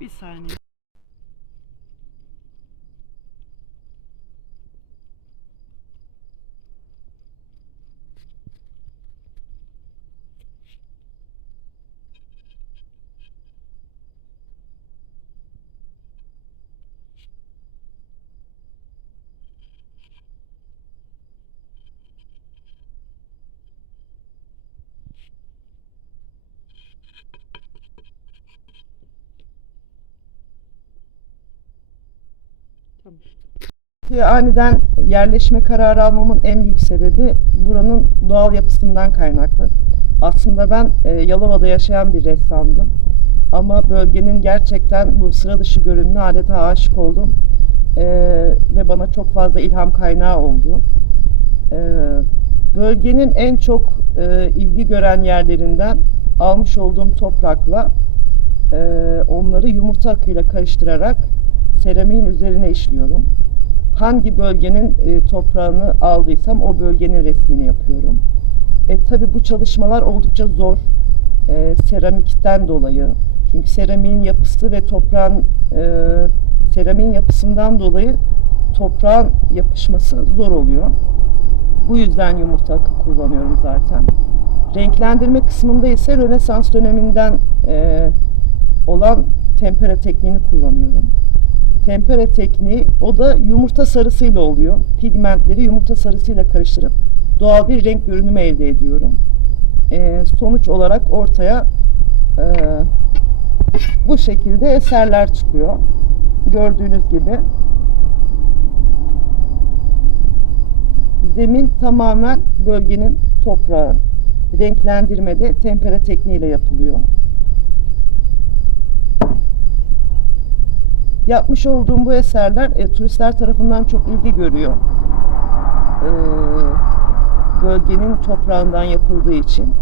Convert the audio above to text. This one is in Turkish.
Bir Buraya aniden yerleşme kararı almamın en büyük sebebi buranın doğal yapısından kaynaklı. Aslında ben e, Yalova'da yaşayan bir ressamdım. Ama bölgenin gerçekten bu sıra dışı görünümüne adeta aşık oldum. E, ve bana çok fazla ilham kaynağı oldu. E, bölgenin en çok e, ilgi gören yerlerinden almış olduğum toprakla e, onları yumurta akıyla karıştırarak seramiğin üzerine işliyorum hangi bölgenin e, toprağını aldıysam o bölgenin resmini yapıyorum. E, tabii bu çalışmalar oldukça zor. E, seramikten dolayı. Çünkü seramiğin yapısı ve toprağın e, seramiğin yapısından dolayı toprağın yapışması zor oluyor. Bu yüzden yumurta akı kullanıyorum zaten. Renklendirme kısmında ise Rönesans döneminden e, olan tempera tekniğini kullanıyorum tempera tekniği o da yumurta sarısıyla oluyor. Pigmentleri yumurta sarısıyla karıştırıp doğal bir renk görünümü elde ediyorum. Ee, sonuç olarak ortaya e, bu şekilde eserler çıkıyor. Gördüğünüz gibi. Zemin tamamen bölgenin toprağı. Renklendirmede tempera tekniğiyle yapılıyor. Yapmış olduğum bu eserler e, turistler tarafından çok ilgi görüyor. E, bölgenin toprağından yapıldığı için.